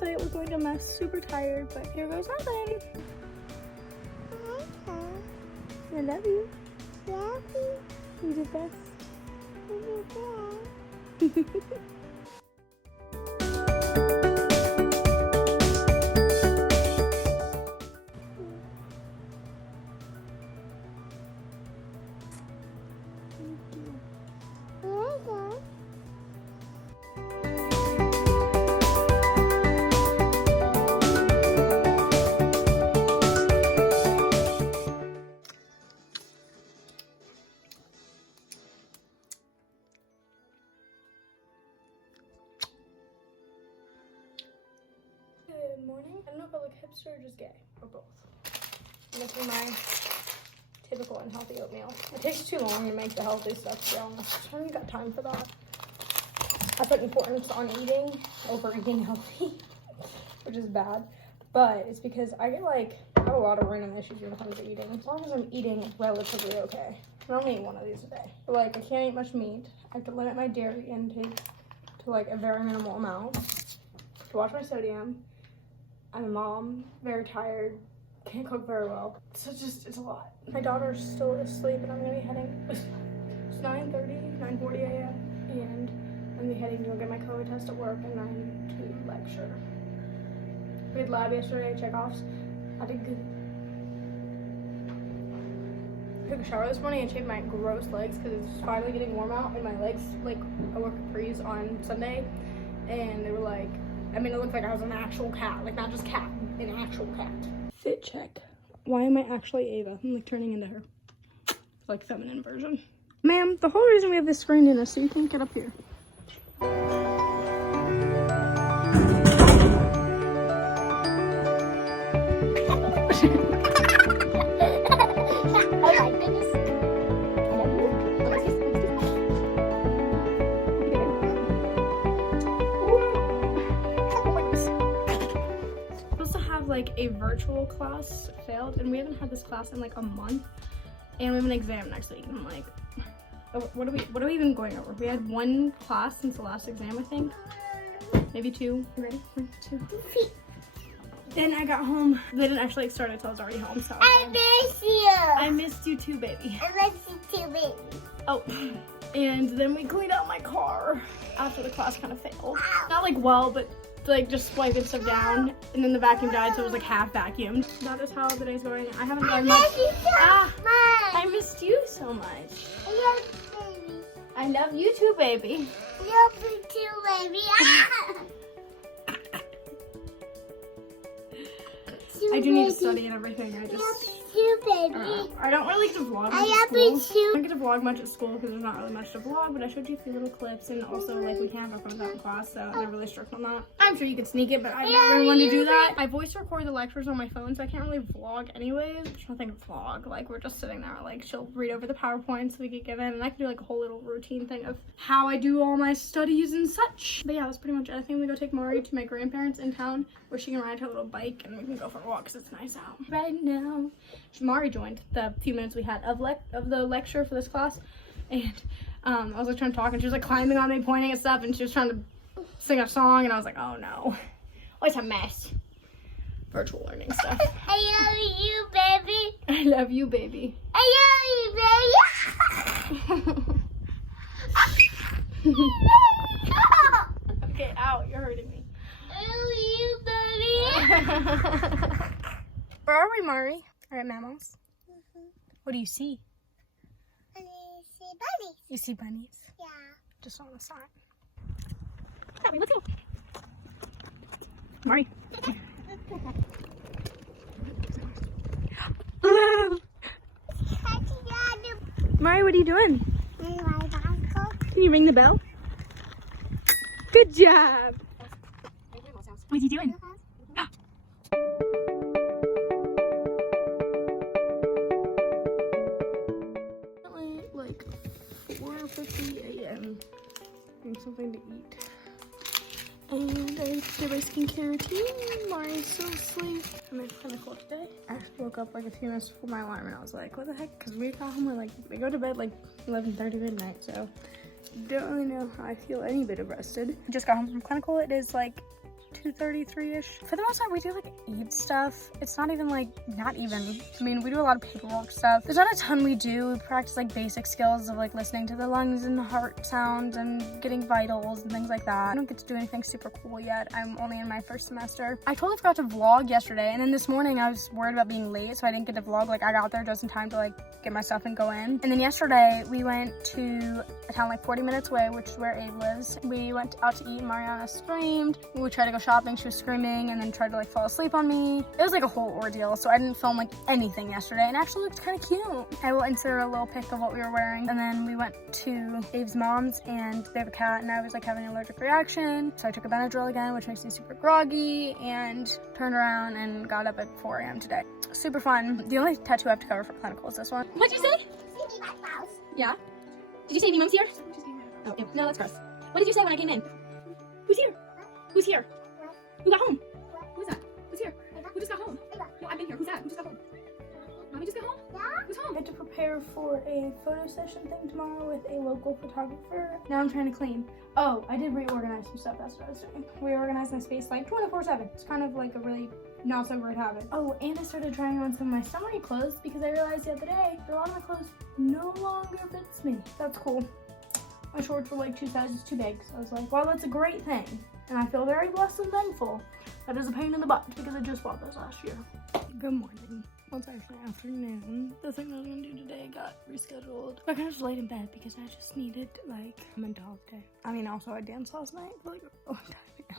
last night. We're going to mess. Super tired, but here goes nothing. I love you. Love you. You're the best. You're the best. Good morning. I don't know if I look hipster or just gay, or both. I'm making my typical unhealthy oatmeal. It takes too long to make the healthy stuff, to be honest. I haven't got time for that. I put importance on eating over eating healthy, which is bad. But it's because I have a lot of random issues when it comes to eating. As long as I'm eating relatively okay. I only eat one of these a day. But I can't eat much meat. I have to limit my dairy intake to a very minimal amount. To watch my sodium. I'm a mom, very tired, can't cook very well. So it's a lot. My daughter's still asleep and I'm gonna be heading, it's 9:40 a.m. and I'm gonna be heading to go get my COVID test at work and then to lecture. We had lab yesterday, checkoffs. I did good. I took a shower this morning and shaved my gross legs because it's finally getting warm out and my legs, I wore capris on Sunday and they were it looked like I was an actual cat, not just cat, an actual cat. Fit check. Why am I actually Ava? I'm turning into her. Feminine version. Ma'am, the whole reason we have this screen in is so you can't get up here. A virtual class failed and we haven't had this class in a month and we have an exam next week and I'm like, oh, what are we even going over? We had one class since the last exam, I think, maybe two. You ready? 1, 2. Then I got home. They didn't actually start until I was already home, so I miss you. I missed you too, baby. I miss you too, baby. Oh, and then we cleaned out my car after the class kind of failed. Not well, but just wiping stuff down, and then the vacuum died, so it was half vacuumed. That is how the day's going. I haven't done much. I missed you so much. I love you, baby. I love you too, baby. I love you too, baby. I do need to study and everything. I just. You, baby. I don't really get to vlog much I at love school. you I don't get to vlog much at school because there's not really much to vlog, but I showed you a few little clips and also we can't have our phones out in class, so they're really strict on that. I'm sure you could sneak it, but I don't really want to do that. I voice record the lectures on my phone, so I can't really vlog anyways. There's nothing to vlog. We're just sitting there, she'll read over the PowerPoints we get given, and I can do a whole little routine thing of how I do all my studies and such. But yeah, that's pretty much it. I think we go take Mari to my grandparents in town where she can ride her little bike and we can go for a walk because it's nice out. Right now, Mari joined the few minutes we had of the lecture for this class, and I was trying to talk and she was climbing on me, pointing at stuff, and she was trying to sing a song, and I was oh no, oh, it's a mess. Virtual learning stuff. I love you, baby. I love you, baby. I love you, baby. Okay, ow, you're hurting me. I love you, baby. Where are we, Mari? All right, mammals. What do you see? I see bunnies. You see bunnies? Yeah. Just on the side. Let's go. Mari. Mari, what are you doing? Can you ring the bell? Good job. What's he doing? 4:50 a.m. and something to eat. And I did my skincare routine. Mari's so asleep. And it's kind of cool today. I actually woke up a few minutes before my alarm and I was what the heck? Because we got home we go to bed 11:30 midnight, so don't really know how I feel any bit of rested. Just got home from clinical. It is 2:33ish. For the most part, we do like Eid stuff. It's not even like, not even. I mean, we do a lot of paperwork stuff. There's not a ton we do. We practice like basic skills of like listening to the lungs and the heart sounds and getting vitals and things like that. I don't get to do anything super cool yet. I'm only in my first semester. I totally forgot to vlog yesterday, and then this morning I was worried about being late, so I didn't get to vlog. Like, I got there just in time to like get my stuff and go in. And then yesterday we went to a town like 40 minutes away, which is where Abe lives. We went out to eat. Mariana screamed. We tried to go shopping. She was screaming and then tried to like fall asleep on me. It was like a whole ordeal, so I didn't film like anything yesterday, and actually looked kind of cute. I will insert a little pic of what we were wearing. And then we went to Abe's mom's, and they have a cat, and I was like having an allergic reaction, so I took a Benadryl again, which makes me super groggy, and turned around and got up at 4 a.m. today. Super fun. The only tattoo I have to cover for clinical is this one. What'd you say? Yeah? Did you say Mom's here? Oh, ew. No, that's gross. What did you say when I came in? Who's here? Who's here? Who got home? Who's that? Who's here? Who just got home? No, I've been here. Who's that? Who just got home? Mommy just got home? Yeah. Who's home? I had to prepare for a photo session thing tomorrow with a local photographer. Now I'm trying to clean. Oh, I did reorganize some stuff. That's what I was doing. Reorganize my space like 24/7. It's kind of like a really not so great habit. Oh, and I started trying on some of my summery clothes because I realized the other day that a lot of my clothes no longer fits me. That's cool. My shorts were like 2 sizes too big, so I was like, wow, that's a great thing. And I feel very blessed and thankful. That is a pain in the butt because I just bought those last year. Good morning. Well, it's actually afternoon. The thing I was gonna do today got rescheduled. I kind of just laid in bed because I just needed like a mental health day. I mean, also I danced last night, but like, oh,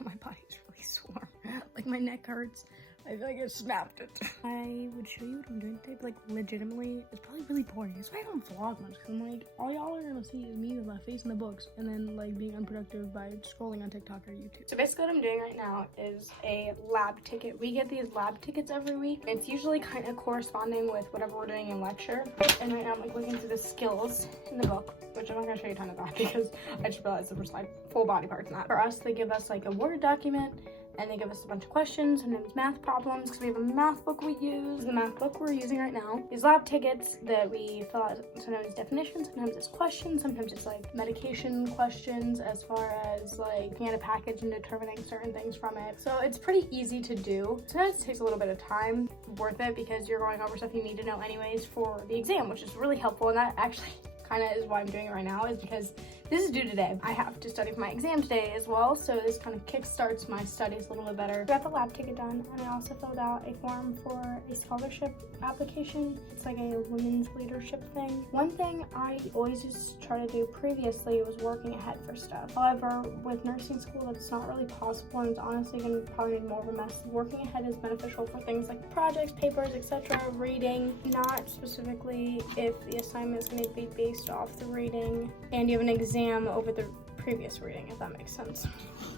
my body's really sore. Like my neck hurts. I feel like I snapped it. I would show you what I'm doing today, but like legitimately, it's probably really boring. That's why I don't vlog much, because I'm like, all y'all are gonna see is me with my face in the books, and then like being unproductive by scrolling on TikTok or YouTube. So basically what I'm doing right now is a lab ticket. We get these lab tickets every week. It's usually kind of corresponding with whatever we're doing in lecture. And right now I'm like looking through the skills in the book, which I'm not gonna show you a ton of that because I just realized there was like full body parts in that. For us, they give us like a Word document, and they give us a bunch of questions, sometimes math problems, because we have a math book we use. The math book we're using right now. These lab tickets that we fill out, sometimes it's definitions, sometimes it's questions, sometimes it's like medication questions as far as like looking at a package and determining certain things from it. So it's pretty easy to do. Sometimes it takes a little bit of time, worth it, because you're going over stuff you need to know anyways for the exam, which is really helpful. And that actually kind of is why I'm doing it right now, is because this is due today. I have to study for my exam today as well, so this kind of kickstarts my studies a little bit better. I got the lab ticket done, and I also filled out a form for a scholarship application. It's like a women's leadership thing. One thing I always used to try to do previously was working ahead for stuff. However, with nursing school, that's not really possible, and it's honestly going to probably be more of a mess. Working ahead is beneficial for things like projects, papers, etc., reading, not specifically if the assignment is going to be based off the reading and you have an exam over the previous reading, if that makes sense.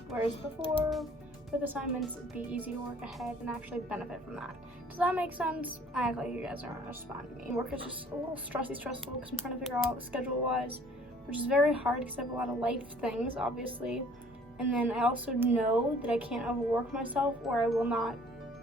Whereas before, with assignments, it'd be easy to work ahead and actually benefit from that. Does that make sense? I act like you guys aren't responding to me. Work is just a little stressful because I'm trying to figure out schedule-wise, which is very hard because I have a lot of life things, obviously. And then I also know that I can't overwork myself or I will not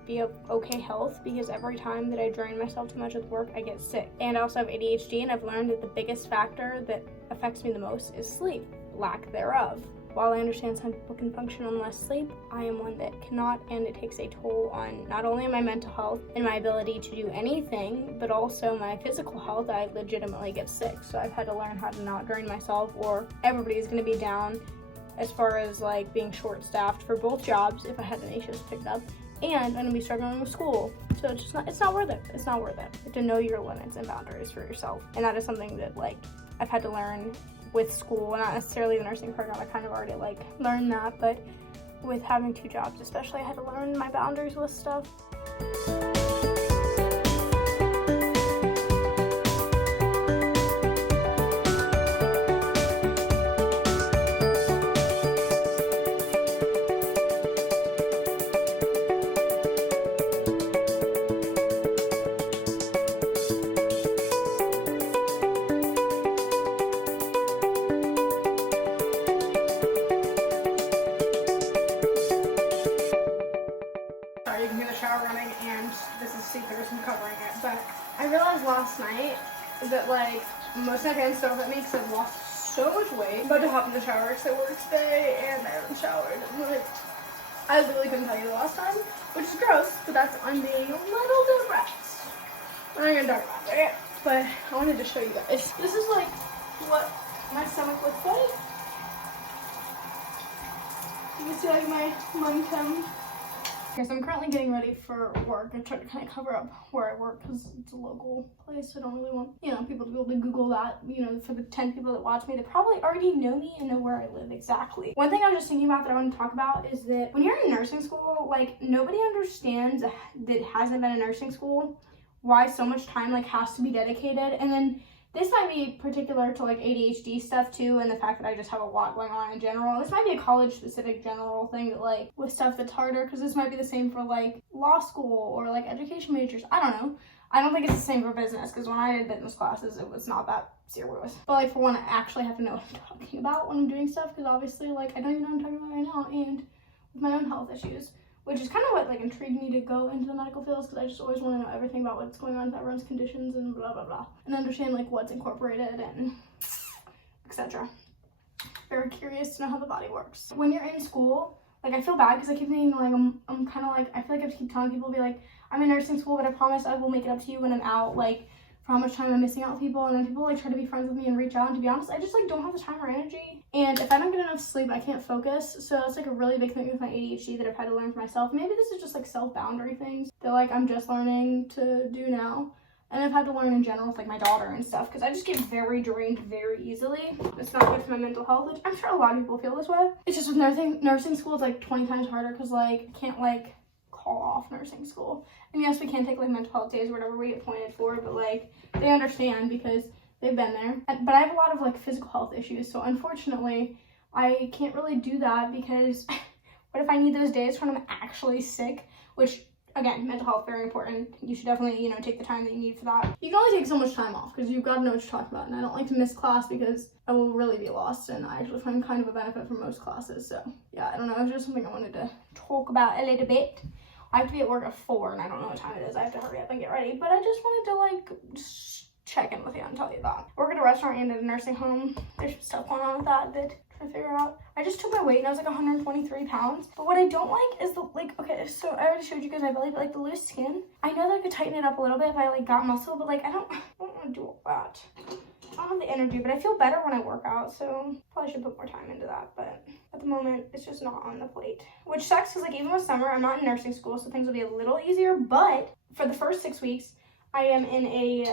be of okay health, because every time that I drain myself too much with work, I get sick. And I also have ADHD, and I've learned that the biggest factor that affects me the most is sleep, lack thereof. While I understand some people can function on less sleep, I am one that cannot, and it takes a toll on not only my mental health and my ability to do anything, but also my physical health. I legitimately get sick, so I've had to learn how to not drain myself, or everybody's going to be down as far as like being short-staffed for both jobs if I had any shifts picked up. And I'm gonna be struggling with school. So it's not worth it. It's not worth it. You have to know your limits and boundaries for yourself. And that is something that like I've had to learn with school, not necessarily the nursing program. I kind of already like learned that, but with having 2 jobs especially, I had to learn my boundaries with stuff. You can hear the shower running, and this is see-through, so I'm covering it. But I realized last night that like most of my pants don't fit me because I've lost so much weight. I'm about to hop in the shower because I work today and I haven't showered in like I literally couldn't tell you the last time, which is gross, but that's I'm being a little depressed. We're not gonna talk about it, but I wanted to show you guys. This is like what my stomach looks like. You can see like my lung chem. Okay, so I'm currently getting ready for work. I try to kind of cover up where I work because it's a local place. So I don't really want, people to be able to Google that. For the 10 people that watch me, they probably already know me and know where I live exactly. One thing I was just thinking about that I want to talk about is that when you're in nursing school, like nobody understands that hasn't been in nursing school why so much time like has to be dedicated. And then this might be particular to like ADHD stuff too, and the fact that I just have a lot going on in general. This might be a college specific general thing that like with stuff that's harder, because this might be the same for like law school or like education majors. I don't know. I don't think it's the same for business, because when I did business classes, it was not that serious. But like for one, I actually have to know what I'm talking about when I'm doing stuff, because obviously like I don't even know what I'm talking about right now, and with my own health issues. Which is kind of what like intrigued me to go into the medical fields, because I just always want to know everything about what's going on with everyone's conditions and blah blah blah, and understand like what's incorporated and etc. Very curious to know how the body works. When you're in school, like I feel bad because I keep thinking like I'm kind of like, I feel like I have to keep telling people, be like, I'm in nursing school, but I promise I will make it up to you when I'm out, like for how much time I'm missing out with people. And then people like try to be friends with me and reach out, and to be honest, I just like don't have the time or energy. And if I don't get enough sleep, I can't focus. So it's like a really big thing with my ADHD that I've had to learn for myself. Maybe this is just like self-boundary things that like I'm just learning to do now. And I've had to learn in general with like my daughter and stuff, because I just get very drained very easily. It's not good for my mental health, which I'm sure a lot of people feel this way. It's just with nursing school, it's like 20 times harder, because like I can't like call off nursing school. And yes, we can take like mental health days or whatever we get appointed for, but like they understand because they've been there. But I have a lot of like physical health issues, so unfortunately I can't really do that, because what if I need those days when I'm actually sick? Which again, mental health, very important. You should definitely, take the time that you need for that. You can only take so much time off because you've got to know what you're talking about. And I don't like to miss class because I will really be lost. And I actually find kind of a benefit from most classes. So yeah, I don't know. It was just something I wanted to talk about a little bit. I have to be at work at 4 and I don't know what time it is. I have to hurry up and get ready. But I just wanted to just check in with you and tell you that. I work at a restaurant and at a nursing home. There's some stuff going on with that to figure out. I just took my weight and I was like 123 pounds. But what I don't like is okay, so I already showed you guys my belly, but like the loose skin. I know that I could tighten it up a little bit if I like got muscle, but like I don't want to do all that. I don't have the energy, but I feel better when I work out, so probably should put more time into that. But at the moment, it's just not on the plate, which sucks because like even with summer, I'm not in nursing school, so things will be a little easier. But for the first 6 weeks, I am in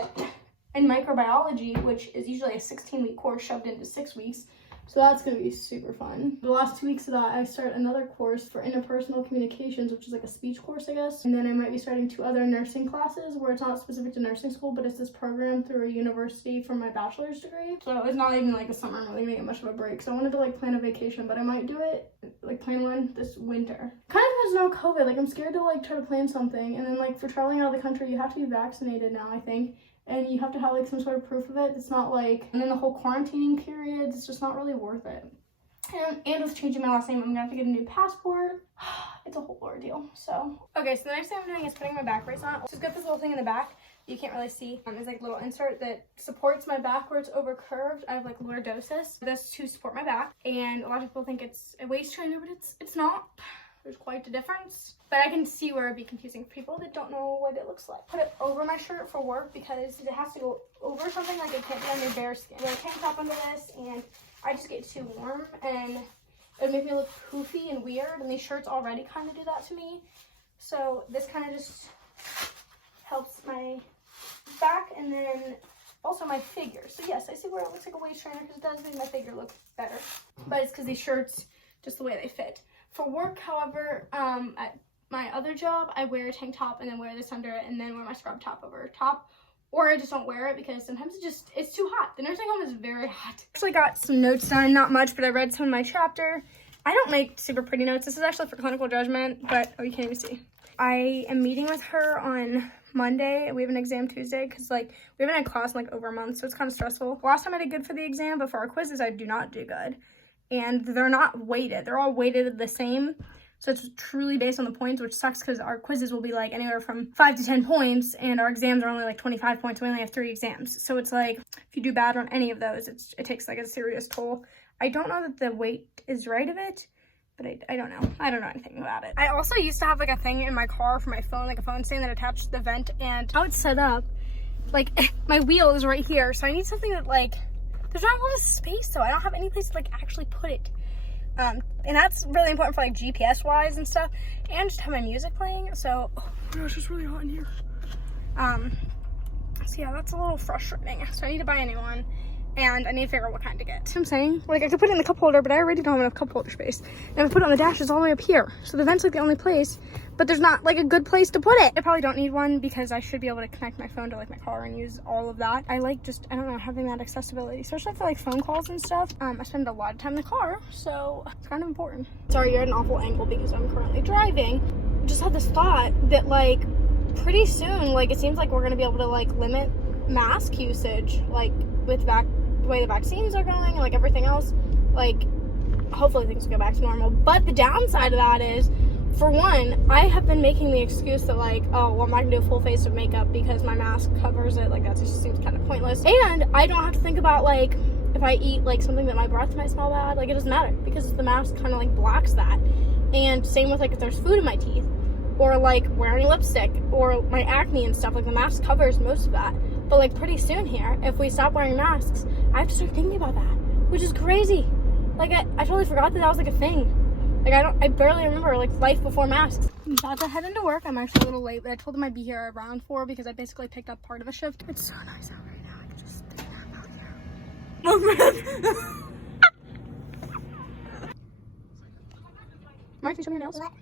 microbiology, which is usually a 16-week course shoved into 6 weeks. So that's going to be super fun. The last 2 weeks of that, I start another course for interpersonal communications, which is like a speech course, I guess. And then I might be starting 2 other nursing classes where it's not specific to nursing school, but it's this program through a university for my bachelor's degree. So it's not even like the summer. I'm really going to get much of a break. So I wanted to like plan a vacation, but I might do it, like plan one this winter. Kind of because no COVID, like I'm scared to like try to plan something. And then like for traveling out of the country, you have to be vaccinated now, I think. And you have to have like some sort of proof of it. It's not like, and then the whole quarantining period, it's just not really worth it. And with changing my last name, I'm gonna have to get a new passport. It's a whole ordeal, so. Okay, so the next thing I'm doing is putting my back brace on. Just got this little thing in the back that you can't really see. It's like a little insert that supports my back where it's over curved. I have like lordosis. This to support my back. And a lot of people think it's a waist trainer, but it's not. There's quite a difference, but I can see where it'd be confusing for people that don't know what it looks like. Put it over my shirt for work because it has to go over something, like it can't be on your bare skin. Wear a tank top under this, and I just get too warm, and it would make me look poofy and weird, and these shirts already kind of do that to me. So this kind of just helps my back, and then also my figure. So yes, I see where it looks like a waist trainer because it does make my figure look better, but it's because these shirts, just the way they fit. For work, however, at my other job, I wear a tank top and then wear this under it and then wear my scrub top over top. Or I just don't wear it because sometimes it's too hot. The nursing home is very hot. I actually got some notes done, not much, but I read some of my chapter. I don't make super pretty notes. This is actually for clinical judgment, but, oh, you can't even see. I am meeting with her on Monday. We have an exam Tuesday because like we haven't had class in like over a month, so it's kind of stressful. Last time I did good for the exam, but for our quizzes, I do not do good. And they're not weighted. They're all weighted the same. So it's truly based on the points, which sucks because our quizzes will be like anywhere from 5 to 10 points and our exams are only like 25 points. We only have 3 exams. So it's like, if you do bad on any of those, it takes like a serious toll. I don't know that the weight is right of it. but I don't know. I don't know anything about it. I also used to have like a thing in my car for my phone, like a phone stand that attached to the vent, and how it's set up, like my wheel is right here, so I need something that like, there's not a lot of space though. I don't have any place to like actually put it. And that's really important for like GPS wise and stuff, and just have my music playing. So, oh my gosh, it's really hot in here. So yeah, that's a little frustrating. So I need to buy a new one, and I need to figure out what kind to get. I'm saying, like, I could put it in the cup holder, but I already don't have enough cup holder space. And if I put it on the dash, it's all the way up here. So the vent's like the only place, but there's not like a good place to put it. I probably don't need one because I should be able to connect my phone to like my car and use all of that. I like just, I don't know, having that accessibility, especially for like phone calls and stuff. I spend a lot of time in the car, so it's kind of important. Sorry, you're at an awful angle because I'm currently driving. I just had this thought that like pretty soon, like it seems like we're gonna be able to like limit mask usage, like with the way the vaccines are going and like everything else. Like hopefully things will go back to normal, but the downside of that is, for one, I have been making the excuse that like, oh, well, I'm not gonna do a full face of makeup because my mask covers it. Like that just seems kind of pointless, and I don't have to think about like if I eat like something that my breath might smell bad. Like it doesn't matter because the mask kind of like blocks that. And same with like if there's food in my teeth, or like wearing lipstick, or my acne and stuff, like the mask covers most of that. But like pretty soon here, if we stop wearing masks, I have to start thinking about that, which is crazy. Like I totally forgot that was like a thing. Like I barely remember like life before masks. I'm about to head into work. I'm actually a little late, but I told them I'd be here around 4 because I basically picked up part of a shift. It's so nice out right now. I can just take a nap out here. Mark, can you show me your nails? What?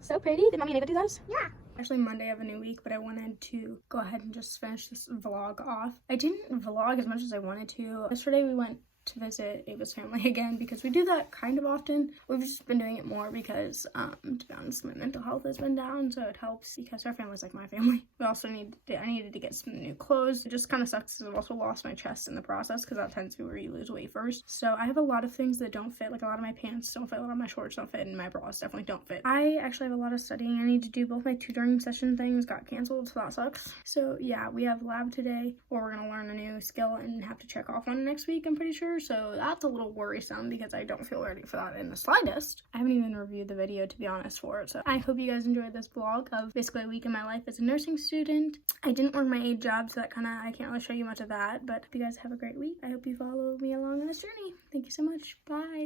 So pretty. Did Mommy and Ava do those? Yeah. Actually, Monday of a new week, but I wanted to go ahead and just finish this vlog off. I didn't vlog as much as I wanted to. Yesterday we went to visit Ava's family again because we do that kind of often. We've just been doing it more because, to be honest, my mental health has been down, so it helps because our family's like my family. We also I needed to get some new clothes. It just kind of sucks because I've also lost my chest in the process because that tends to be where you lose weight first. So I have a lot of things that don't fit. Like a lot of my pants don't fit, a lot of my shorts don't fit, and my bras definitely don't fit. I actually have a lot of studying I need to do. Both my tutoring session things got canceled, so that sucks. So yeah, we have lab today where we're gonna learn a new skill and have to check off on it next week, I'm pretty sure. So that's a little worrisome because I don't feel ready for that in the slightest. I haven't even reviewed the video, to be honest, for it. So I hope you guys enjoyed this vlog of basically a week in my life as a nursing student. I didn't work my aid job, so that I can't really show you much of that, but hope you guys have a great week. I hope you follow me along on this journey. Thank you so much. Bye.